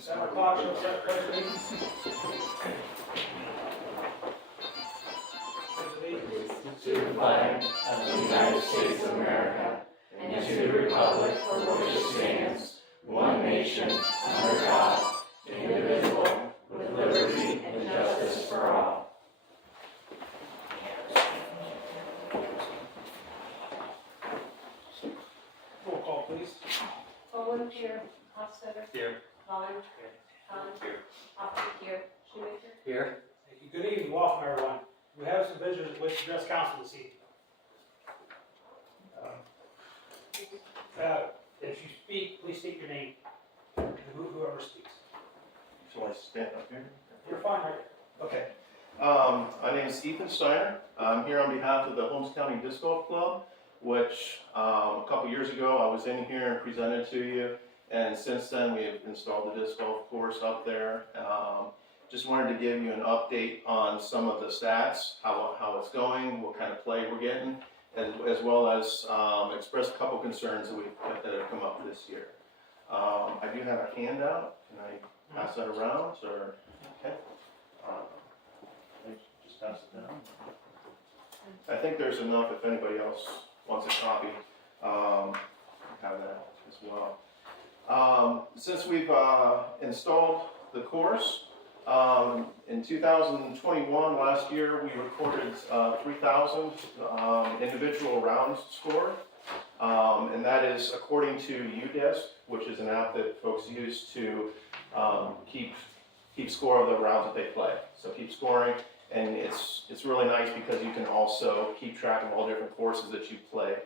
7 o'clock, show set, pledge allegiance. To the flag of the United States of America and to the republic for which it stands, one nation, under God, indivisible, with liberty and justice for all. Roll call, please. Owen here, Hofstadter. Here. Vaughn. Khan. Here. Hoffman here. Shoemaker. Here. Thank you. Good evening, welcome everyone. We have some visitors which address council this evening. If you speak, please state your name, and whoever speaks. Shall I stand up here? You're fine, right? Okay. My name is Ethan Steiner. I'm here on behalf of the Holmes County Disc Golf Club, which a couple years ago I was in here and presented to you, and since then we have installed the disc golf course up there. Just wanted to give you an update on some of the stats, how it's going, what kind of play we're getting, as well as express a couple concerns that have come up this year. I do have a handout. Can I pass that around, or okay? Just pass it down. I think there's enough if anybody else wants a copy. Have that as well. Since we've installed the course, in 2021, last year, we recorded 3,000 individual rounds scored, and that is according to UDisc, which is an app that folks use to keep score of the rounds that they play. So keep scoring, and it's really nice because you can also keep track of all different courses that you play.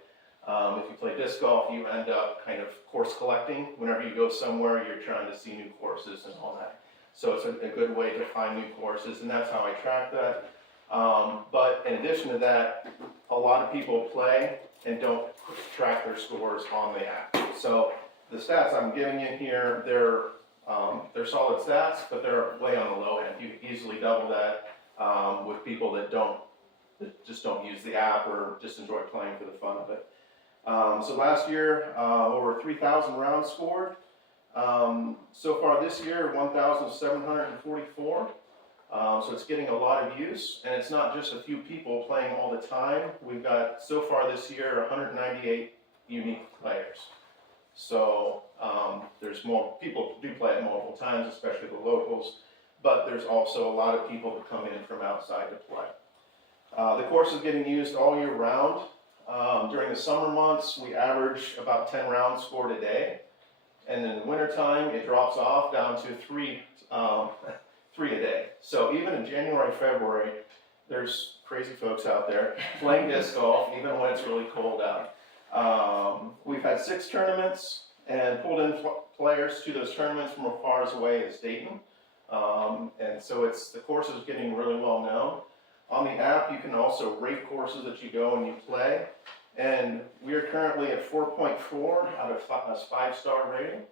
If you play disc golf, you end up kind of course collecting. Whenever you go somewhere, you're trying to see new courses and all that. So it's a good way to find new courses, and that's how I track that. But in addition to that, a lot of people play and don't track their scores on the app. So the stats I'm giving you here, they're solid stats, but they're way on the low end. You can easily double that with people that just don't use the app or just enjoy playing for the fun of it. So last year, over 3,000 rounds scored. So far this year, 1,744. So it's getting a lot of use, and it's not just a few people playing all the time. We've got, so far this year, 198 unique players. So there's more people who do play it multiple times, especially the locals, but there's also a lot of people that come in from outside to play. The course is getting used all year round. During the summer months, we average about 10 rounds scored a day. And in the wintertime, it drops off down to three a day. So even in January, February, there's crazy folks out there playing disc golf, even when it's really cold out. We've had 6 tournaments and pulled in players to those tournaments from as far away as Dayton. And so the course is getting really well known. On the app, you can also rate courses that you go and you play. And we are currently at 4.4 out of a 5-star rating,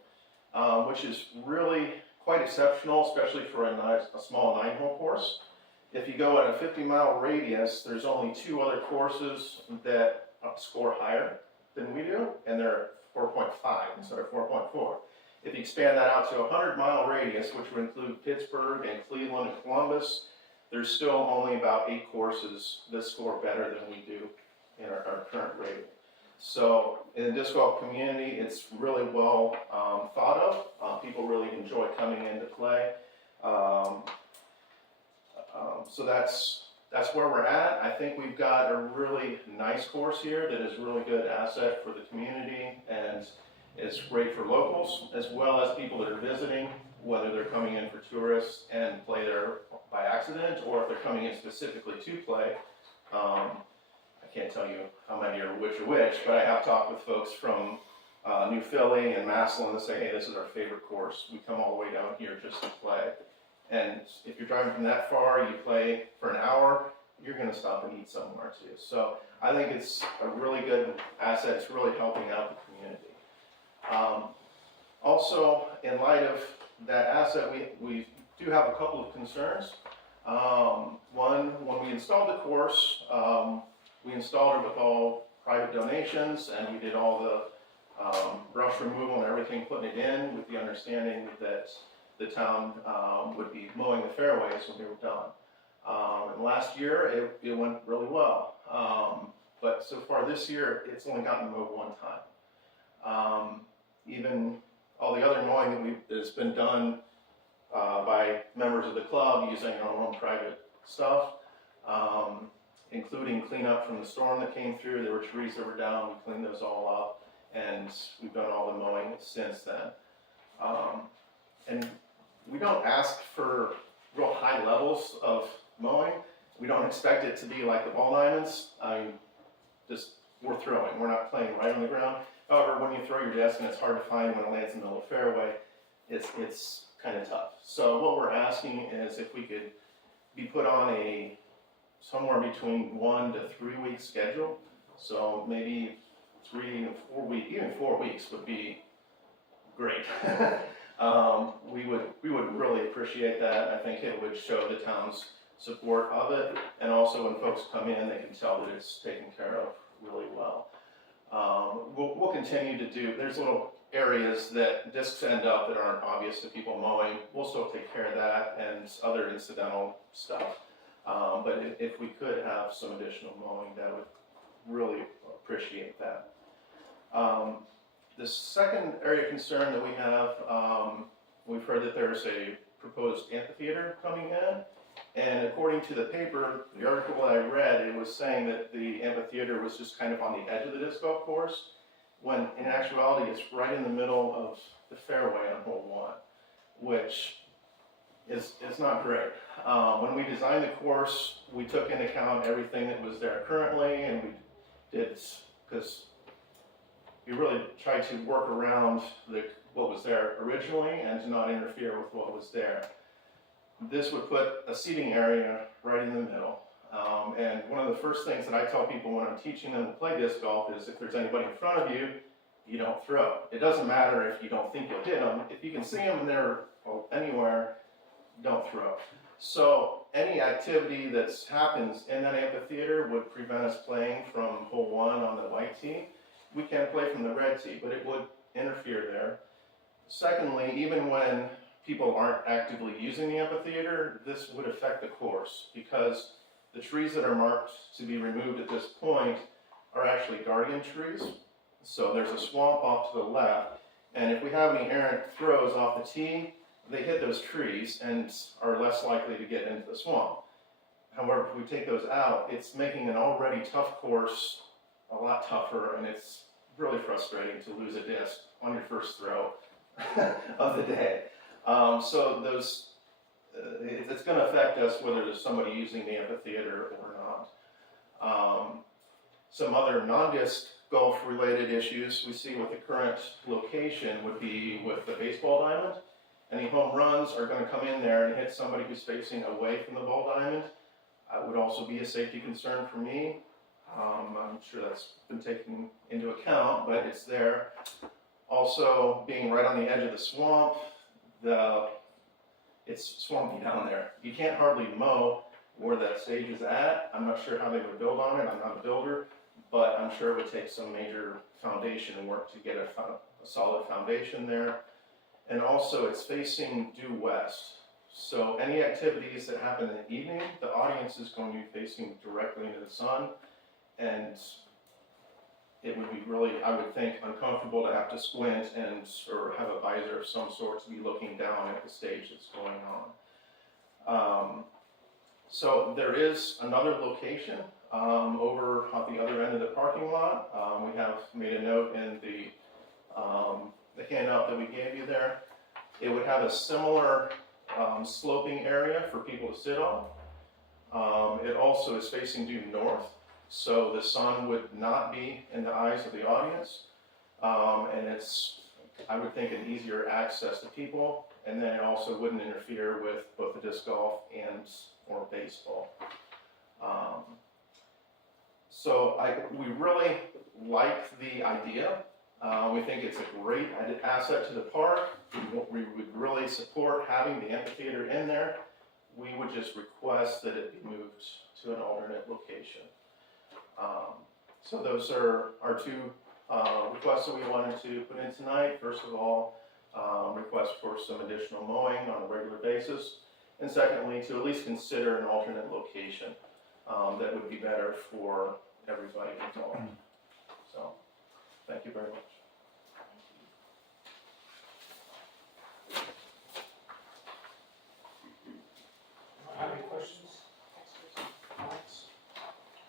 which is really quite exceptional, especially for a small 9-hole course. If you go at a 50-mile radius, there's only 2 other courses that score higher than we do, and they're 4.5 instead of 4.4. If you expand that out to a 100-mile radius, which would include Pittsburgh and Cleveland and Columbus, there's still only about 8 courses that score better than we do in our current rating. So in the disc golf community, it's really well thought of. People really enjoy coming in to play. So that's where we're at. I think we've got a really nice course here that is a really good asset for the community, and it's great for locals as well as people that are visiting, whether they're coming in for tourists and play there by accident, or if they're coming in specifically to play. I can't tell you how many are which, but I have talked with folks from New Philly and Massillon that say, hey, this is our favorite course. We come all the way down here just to play. And if you're driving from that far, you play for an hour, you're going to stop and eat somewhere too. So I think it's a really good asset. It's really helping out the community. Also, in light of that asset, we do have a couple of concerns. One, when we installed the course, we installed it with all private donations, and we did all the brush removal and everything, putting it in with the understanding that the town would be mowing the fairways when they were done. And last year, it went really well. But so far this year, it's only gotten mowed one time. Even all the other mowing that's been done by members of the club using our own private stuff, including cleanup from the storm that came through. There were trees that were down, we cleaned those all up, and we've done all the mowing since then. And we don't ask for real high levels of mowing. We don't expect it to be like the ball diamonds. We're throwing, we're not playing right on the ground. However, when you throw your disc and it's hard to find when it lands in the middle of the fairway, it's kind of tough. So what we're asking is if we could be put on a somewhere between 1 to 3 week schedule. So maybe 3 and 4 weeks, even 4 weeks would be great. We would really appreciate that. I think it would show the town's support of it, and also when folks come in, they can tell that it's taken care of really well. We'll continue to do, there's little areas that discs end up that aren't obvious to people mowing. We'll still take care of that and other incidental stuff. But if we could have some additional mowing, that would really appreciate that. The second area of concern that we have, we've heard that there's a proposed amphitheater coming in. And according to the paper, the article that I read, it was saying that the amphitheater was just kind of on the edge of the disc golf course, when in actuality it's right in the middle of the fairway on hole 1, which is not great. When we designed the course, we took into account everything that was there currently, and we did, because we really tried to work around what was there originally and to not interfere with what was there. This would put a seating area right in the middle. And one of the first things that I tell people when I'm teaching them to play disc golf is if there's anybody in front of you, you don't throw. It doesn't matter if you don't think you'll hit them. If you can see them and they're anywhere, don't throw. So any activity that happens in that amphitheater would prevent us playing from hole 1 on the white tee. We can play from the red tee, but it would interfere there. Secondly, even when people aren't actively using the amphitheater, this would affect the course because the trees that are marked to be removed at this point are actually guardian trees. So there's a swamp off to the left, and if we have any errant throws off the tee, they hit those trees and are less likely to get into the swamp. However, if we take those out, it's making an already tough course a lot tougher, and it's really frustrating to lose a disc on your first throw of the day. So those, it's going to affect us whether there's somebody using the amphitheater or not. Some other non-disc golf related issues we see with the current location would be with the baseball diamond. Any home runs are going to come in there and hit somebody who's facing away from the ball diamond. That would also be a safety concern for me. I'm sure that's been taken into account, but it's there. Also, being right on the edge of the swamp, it's swampy down there. You can't hardly mow where that stage is at. I'm not sure how they would build on it. I'm not a builder, but I'm sure it would take some major foundation work to get a solid foundation there. And also, it's facing due west. So any activities that happen in the evening, the audience is going to be facing directly into the sun, and it would be really, I would think, uncomfortable to have to squint or have a visor of some sort to be looking down at the stage that's going on. So there is another location over at the other end of the parking lot. We have made a note in the handout that we gave you there. It would have a similar sloping area for people to sit on. It also is facing due north, so the sun would not be in the eyes of the audience, and it's, I would think, an easier access to people, and then it also wouldn't interfere with both the disc golf or baseball. So we really like the idea. We think it's a great asset to the park. We would really support having the amphitheater in there. We would just request that it be moved to an alternate location. So those are our two requests that we wanted to put in tonight. First of all, request for some additional mowing on a regular basis. And secondly, to at least consider an alternate location that would be better for everybody involved. So, thank you very much. Have any questions? Comments?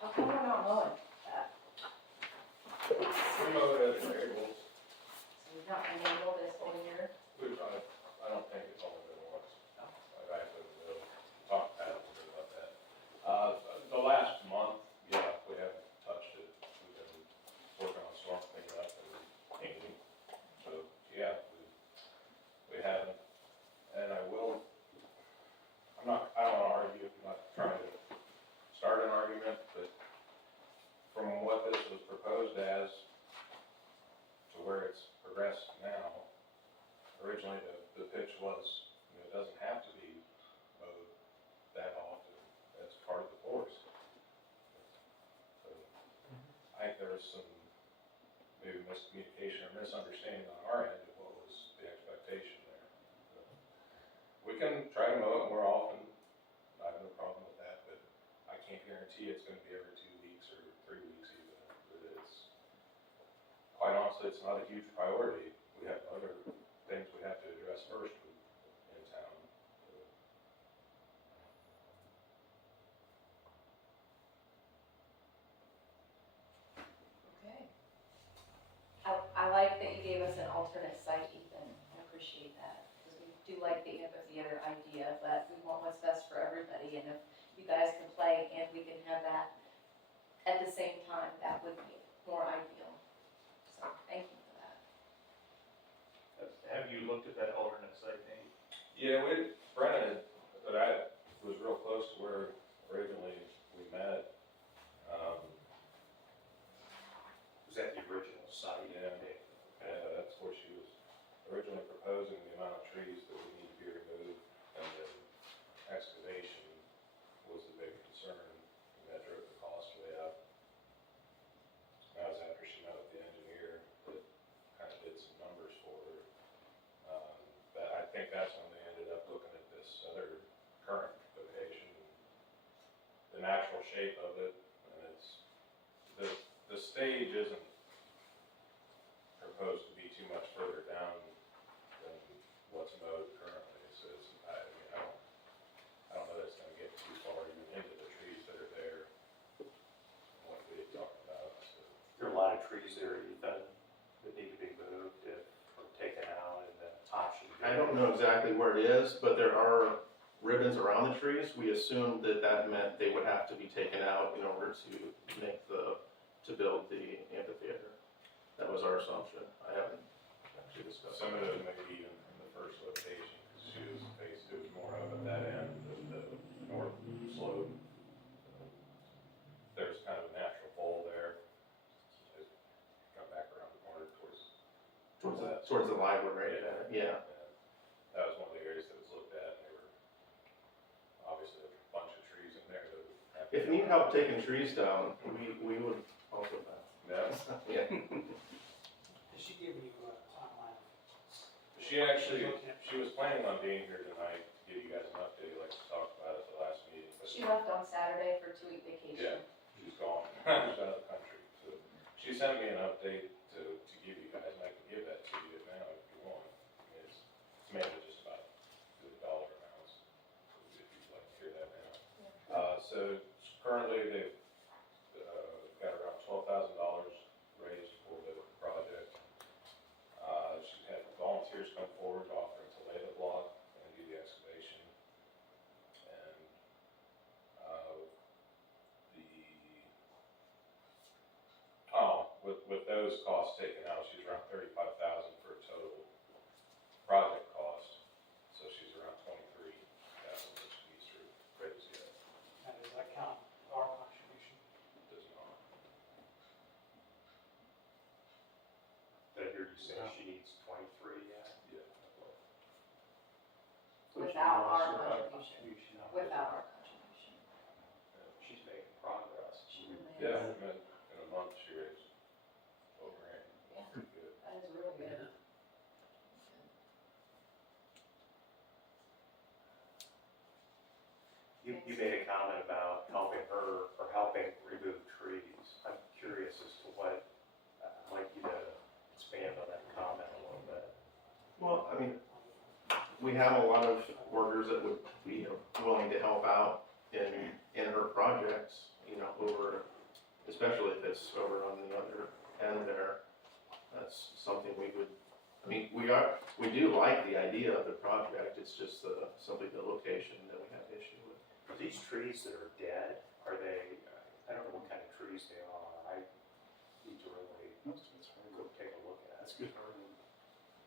How come we're not mowing that? We mowed it at Rabel's. So we've not been able this whole year? I don't think it's only been once. I've actually talked to Adam about that. The last month, yeah, we haven't touched it. We've been working on storm cleanup and painting. So, yeah, we haven't. And I don't want to argue, I'm not trying to start an argument, but from what this was proposed as to where it's progressed now, originally the pitch was, it doesn't have to be mowed that often, that's part of the forest. So, I think there was some maybe miscommunication or misunderstanding on our end of what was the expectation there. So, we can try to mow it more often, I have no problem with that, but I can't guarantee it's gonna be every 2 weeks or 3 weeks even, but it's, quite honestly, it's not a huge priority. We have other things we have to address first in town. Okay. I like that you gave us an alternate site, Ethan. I appreciate that. Because we do like the amphitheater idea, but we want what's best for everybody. And if you guys can play and we can have that at the same time, that would be more ideal. So thank you for that. Have you looked at that alternate site, Nate? Yeah, Brennan, but I was real close to where originally we met. Was that the original site? Yeah. That's where she was originally proposing the amount of trees that would need to be removed, and then excavation was the big concern, and that drove the cost way up. That was after she met with the engineer that kind of did some numbers for her. I think that's when they ended up looking at this other current location, the natural shape of it, and it's, the stage isn't proposed to be too much further down than what's mowed currently, so it's, I don't know that it's gonna get too far even into the trees that are there, like we had talked about, so. There are a lot of trees there, Ethan, that need to be moved or taken out and then option. I don't know exactly where it is, but there are ribbons around the trees. We assumed that that meant they would have to be taken out in order to build the amphitheater. That was our assumption. I haven't actually discussed. Some of those may be even from the first location, because she was faced, it was more of at that end of the north slope. There's kind of a natural bowl there, just come back around the corner Towards the library, yeah. That was one of the areas that was looked at, and there were obviously a bunch of trees in there that would have to. If you need help taking trees down, we would also that. No, Yeah. Has she given you a timeline? she was planning on being here tonight to give you guys an update, like we talked about at the last meeting, but. She left on Saturday for a 2-week vacation. Yeah, she's gone, she's out of the country, so she sent me an update to give you guys, and I can give that to you now if you want. I mean, it's mainly just about the dollar amounts, if you'd like to hear that now. So currently they've, got around $12,000 raised for the project. She's had volunteers come forward offering to lay the block and do the excavation. And, with those costs taken out, she's around $35,000 for a total project cost. So she's around $23,000 that she needs to raise yet. And does that count our contribution? Does not. Did I hear you say she needs 23 yet? Yeah. Without our contribution. Without our contribution. She's making progress. She really is. Yeah, in a month she raised over $8. Yeah. Pretty good. That is really good. You made a comment about helping her, or helping remove trees. I'm curious as to what, I'd like you to expand on that comment a little bit. Well, I mean, we have a lot of workers that would be willing to help out in her projects, over, especially if it's over on the other end there. That's something we would, we do like the idea of the project, it's just simply the location that we have issue with. Are these trees that are dead, are they, I don't know what kind of trees they are. I need to really go take a look at it. That's good.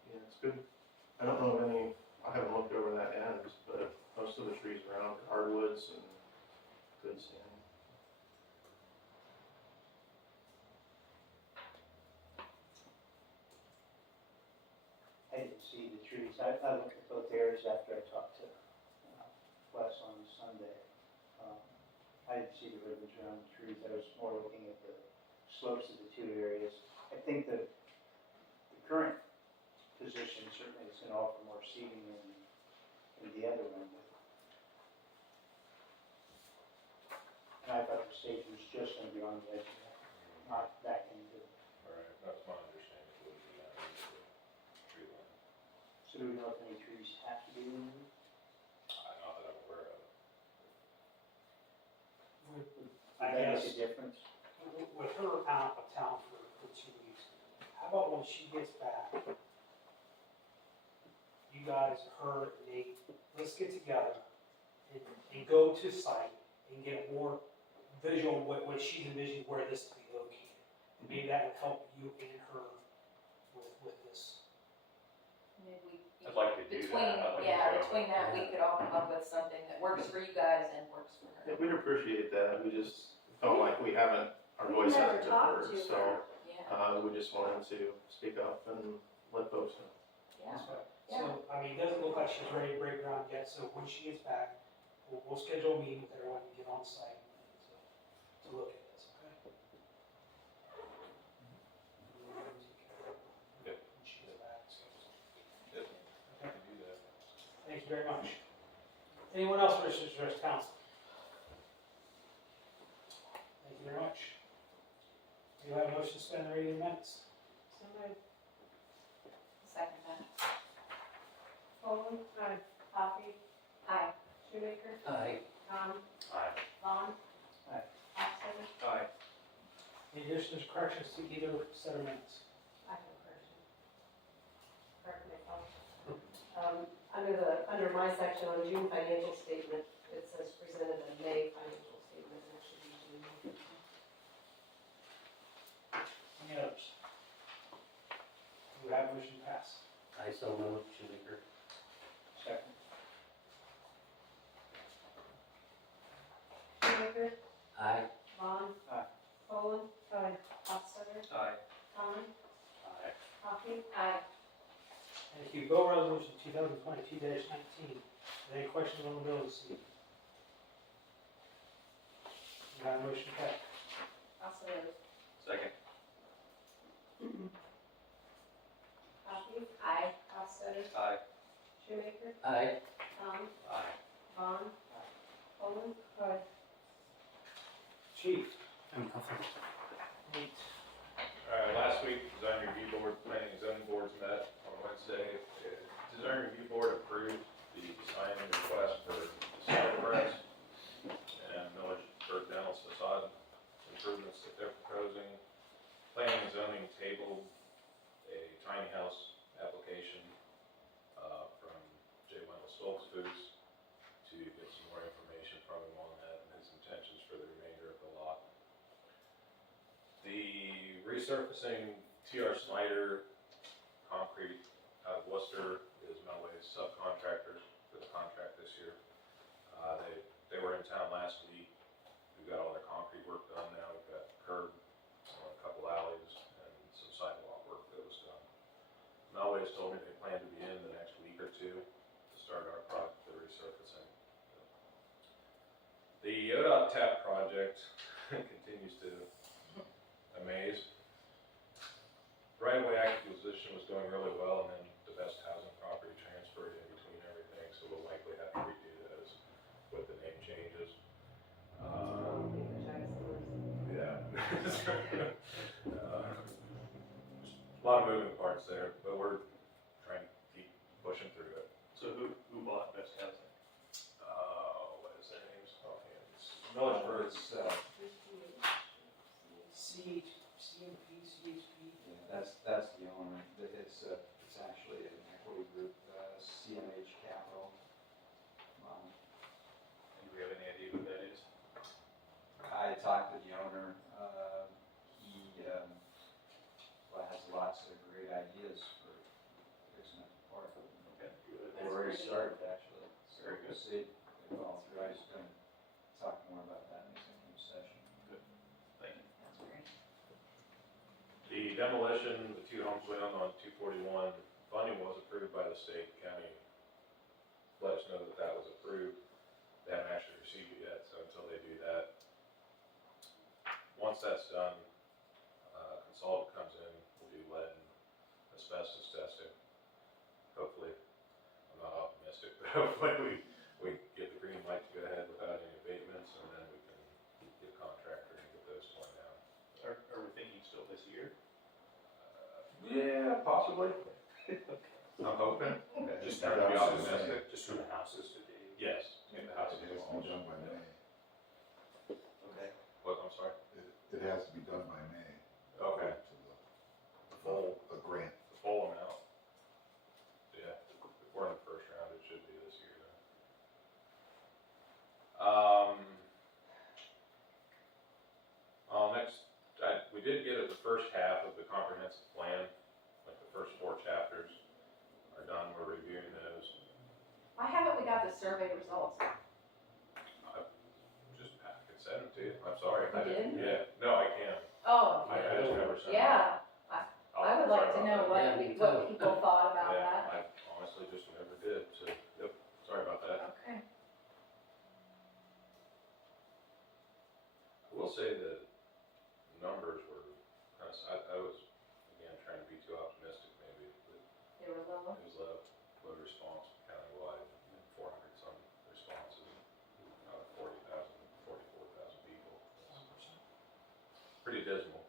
Yeah, it's good. I don't know of any, I haven't looked over that end, but most of the trees around are hardwoods and good standing. I didn't see the trees. I looked at both areas after I talked to Wes on Sunday. I didn't see the ribbons around the trees. I was more looking at the slopes of the two areas. I think the current position certainly is going to offer more seating than the other one. And I thought the stage was just going to be on the edge of that, not back into it. Right, that's my understanding, it would be that into the tree line. So do we know if any trees have to be removed? Not that I'm aware of. I Would that guess, make a difference? with her out of town for 2 weeks, how about when she gets back? You guys, her, and Nate, let's get together and go to site and get more visual what she's envisioning where this to be located. And maybe that would help you and her with this. Maybe I'd like to do that. I'd like to go. between that, we could all come up with something that works for you guys and works for her. Yeah, we'd appreciate that, we just felt like we haven't, our We voice never hasn't been talked heard, to so, her. Yeah, we just wanted to speak up and let folks know. yeah. That's right. So, it doesn't look like she's ready to break ground yet, so when she gets back, we'll schedule a meeting with everyone to get on site to look at this, okay? Yep. When she gets back, so. Yep. Okay. I can do that. Thank you very much. Anyone else wish to address council? Thank you very much. Do you have a motion to suspend the reading of the minutes? So moved. Second that. Poland. Aye. Coffee. Aye. Shoemaker. Aye. Tom. Aye. Vaughn. Aye. Hofstadter. Aye. Any additions, corrections to either set of minutes? I have a correction. Correct myself. Under my section on June financial statement, it says presented in May financial statement, and it should be June. Any others? Do we have a motion to pass? I so move, Shoemaker. Second. Shoemaker. Aye. Vaughn. Aye. Poland. Aye. Hofstadter. Aye. Tom. Aye. Coffee. Aye. Thank you. Bill resolution 2022-19. Any questions on the bill this evening? Do we have a motion to pass? Also moved. Second. Coffee. Aye. Hofstadter. Aye. Shoemaker. Aye. Tom. Aye. Vaughn. Poland. Aye. Chief. Nate. Last week, Design Review Board, Planning and Zoning Boards met on Wednesday. Design Review Board approved the design request for the side press and Village Bird Dental facade improvements that they're proposing. Planning and Zoning tabled a tiny house application from J. Wendell Stoltz Foods to get some more information from him on that and his intentions for the remainder of the lot. The resurfacing T.R. Snyder concrete out of Worcester is Melway's subcontractor for the contract this year. They were in town last week. We've got all their concrete work done now. We've got curb, a couple alleys, and some sidewalk work that was done. Melway's told me they plan to be in the next week or two to start our project, the resurfacing. The ODOT TAP project continues to amaze. Right-of-way acquisition was going really well, and then the best housing property transferred in between everything, so we'll likely have to redo those with the name changes lot of moving parts there, but we're trying to keep pushing through it. So who bought Best Housing? What is their names offhand? Millersburg, CHP, yeah, that's the owner. It's actually an equity group, CMH Capital. And do we have any idea who that is? I talked to the owner, he, has lots of great ideas for fixing up the park. Okay, good. They've already started, actually, so Very we'll good. see. They follow through. I was gonna talk more about that in the executive session. Thank you. That's great. The demolition, the two homes we own on 241, funding was approved by the state. County let us know that that was approved. They haven't actually received it yet, so until they do that. Once that's done, consultant comes in, we'll do lead and asbestos testing. Hopefully, I'm not optimistic, but hopefully we get the green light to go ahead without any abatements, and then we can get a contractor and get those torn down. Are we thinking still this year? Yeah, possibly. I'm hoping. Just trying to be optimistic. Just for the houses to be. Yes, get the house It has to be done by May. Okay. What, I'm sorry? It has to be done by May. Okay. To The full, a grant. the full amount. Yeah, if we're in the first round, it should be this year then. Next, we did get the first half of the comprehensive plan, like the first 4 chapters are done, we're reviewing those. Why haven't we got the survey results? Just, I could send them to you, I'm sorry. You did? Yeah, no, I can. Oh, I just never sent them. yeah, I would like to know what, Yeah, me what too. people thought about Yeah, that. I honestly just never did, so, yep, sorry about that. Okay. I will say that numbers were kind of, I was, again, trying to be too optimistic maybe, but They were low. it was low response countywide, 400 some responses out of 44,000 people. Pretty dismal.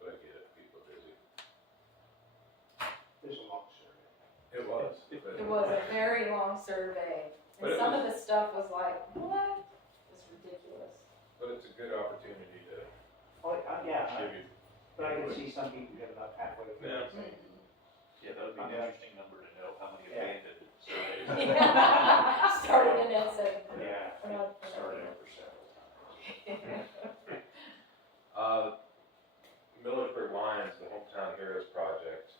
But I get it, people are busy. There's a long survey. It was. but- It was a very long survey, But and it some was- of the stuff was like, what? It's ridiculous. But it's a good opportunity to Oh, yeah, give you. but I can see some people get about halfway through. Yeah. Yeah, that would be an interesting number to know, how many Yeah. abandoned surveys. Starting and then saying. Yeah, we're not- started over several times. Millersburg Lions, the Hometown Heroes project.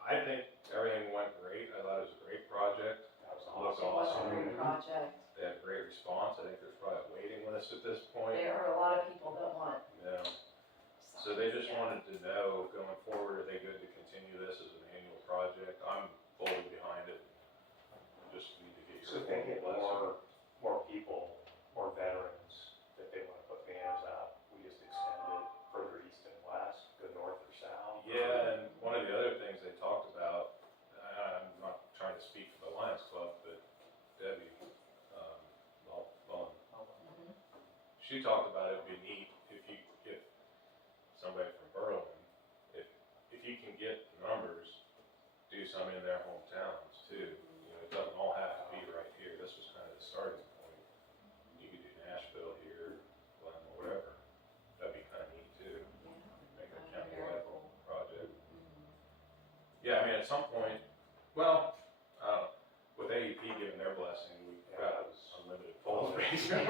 I think everything went great. I thought it was a great project. That was Looked It was a awesome. great project. They had a great response. I think there's probably a waiting list at this point. There are a lot of people that want. Yeah. So they just Yeah. wanted to know going forward, are they good to continue this as an annual project? I'm fully behind it. Just need to get So your if they get blessing. more people, more veterans, that they wanna put banners out, we just extend it further east and west, go north or south? Yeah, and one of the other things they talked about, I'm not trying to speak for the Lions Club, but Debbie, Mullen, Mhm. she talked about it would be neat if you could get somebody from Berlin, if you can get numbers, do some in their hometowns too. You know, it doesn't all have to be right here. This was kind of the starting point. You could do Nashville here, Glen, whatever. That'd be kind of neat too. Make a That'd be countywide very cool. project. Mhm. Yeah, I mean, at some point, well, I don't know, with AEP giving their blessing, we've got unlimited pole raising.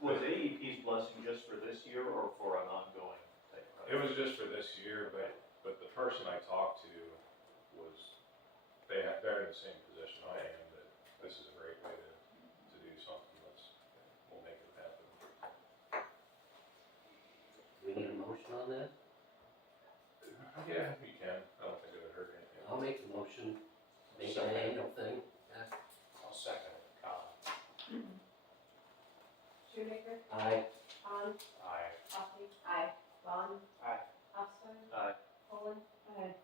Was AEP's blessing just for this year or for an ongoing thing? It was just for this year, but the person I talked to was, they're in the same position I am, that this is a great way to do something we'll make it happen. We need a motion on that? Yeah, you can, I don't think it would hurt anything. I'll make the motion, make an annual thing. I'll second it. Shoemaker, Aye. Han, Aye. Hoffman, Aye. Vaughn. Aye. Osborne. Aye. Poland. Aye.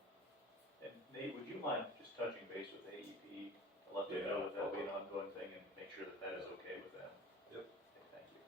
And Nate, would you mind just touching base with AEP, let them know that that'll be an ongoing thing and make sure that that is okay with them? Yep. Okay, thank you.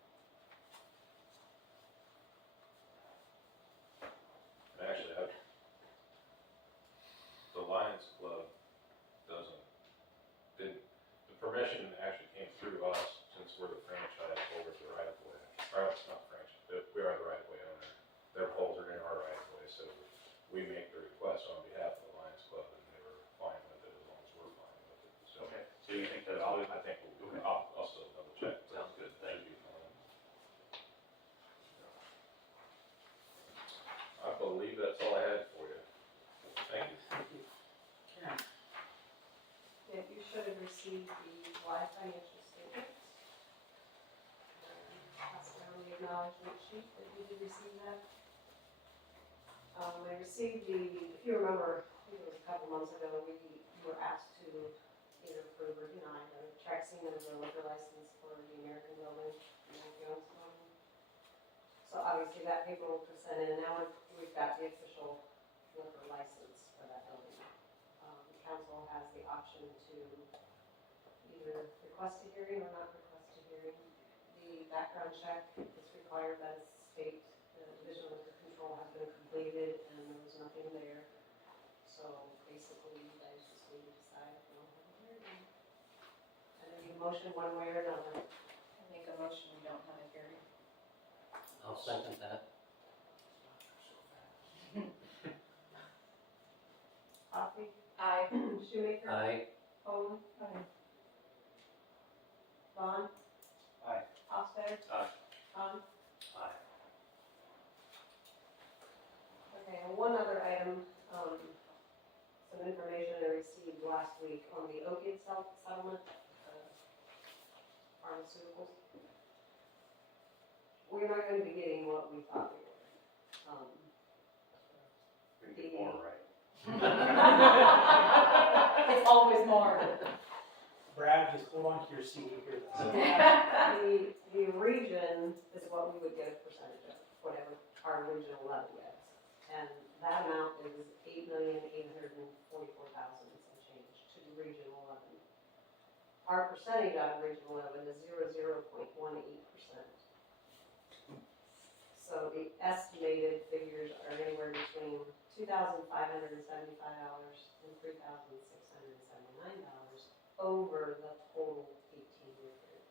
should have received the July financial statement. Pass down the acknowledgement sheet that you did receive that. I received if you remember, I think it was a couple months ago, we were asked to either approve or deny the Trexine as a liquor license for the American Building, American Jones Building. So obviously that paperwork was sent in, and now we've got the official liquor license for that building. The council has the option to either request a hearing or not request a hearing. The background check is required by the state. The Division of Liquor Control has been completed, and there was nothing there. So basically, you guys just need to decide if you want to have a hearing. And then you motion one way or another. I make a motion, we don't have a hearing. I'll second that. Coffee, Aye. Shoemaker, Aye. Holman, Vaughn. Aye. Hofstadter. Aye. Khan. Aye. Okay, and one other item, some information I received last week on the opiate settlement, pharmaceuticals. We're not gonna be getting what we thought we were. We can do more, right? It's always more. Brad, just hold on to your seat, you hear this. The region is what we would get a percentage of, whatever our regional levy is. And that amount is $8,844,000 and some change to the regional levy. Our percentage on regional levy is 0.18%. So the estimated figures are anywhere between $2,575 and $3,679 over the total 18-year period.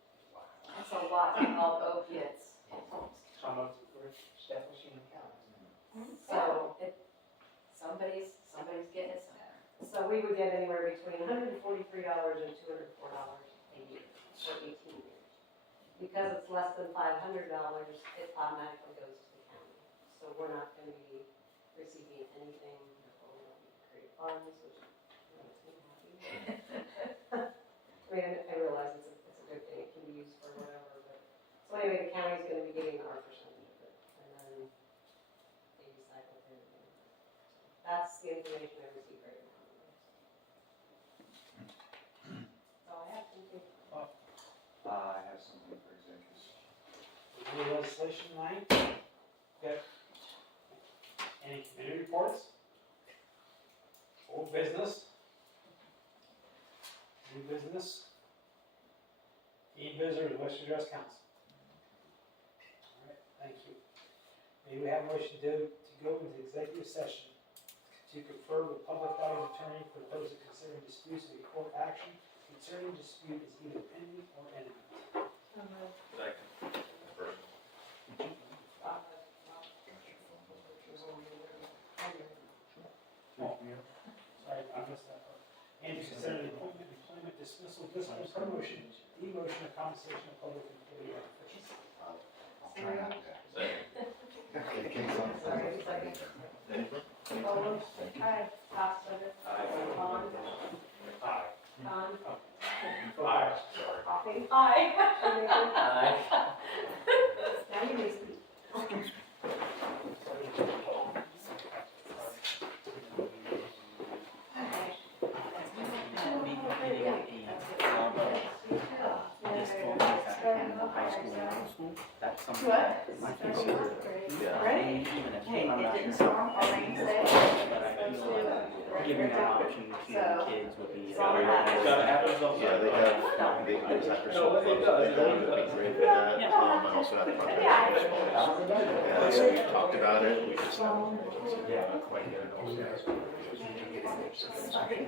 That's a lot to help opiates. How much for establishing accounts? So somebody's getting it somewhere. So we would get anywhere between $143 and $204 a year for 18 years. Because it's less than $500, it automatically goes to the county. So we're not going to be receiving anything, or we don't need to create funds, which makes me happy. I mean, I realize it's a good thing, it can be used for whatever, but, so anyway, the county's going to be getting our percentage of it, and then they recycle everything. That's the information I received right now. So I have something. I have something for executives. Any legislation tonight? Okay. Any committee reports? Old business? New business? Any visitors, wish to address council? All right, thank you. May we have a motion to go into executive session to confer with public body attorney for the purpose of considering disputes of a court action concerning dispute is either pending or imminent. Second. First. Sorry, I missed that part. And to consider the appointment, employment, dismissal, discipline, promotion, demotion, or compensation of public employee or official. Second. Sorry, second. Holman. Aye. Hofstadter. Aye. Vaughn. Aye. Khan. Aye. Sorry. Coffee. Aye. Shoemaker. Aye. Now you may speak. That's something What? that my kids do. Great. Even if I'm not It didn't sure, storm or rain today. but I feel like giving that option to the kids would be. So all that. Yeah, they have, there's after school clubs, they've done a great with that. I also have project baseball. Yeah, so we talked about it, we just haven't quite yet. Sorry.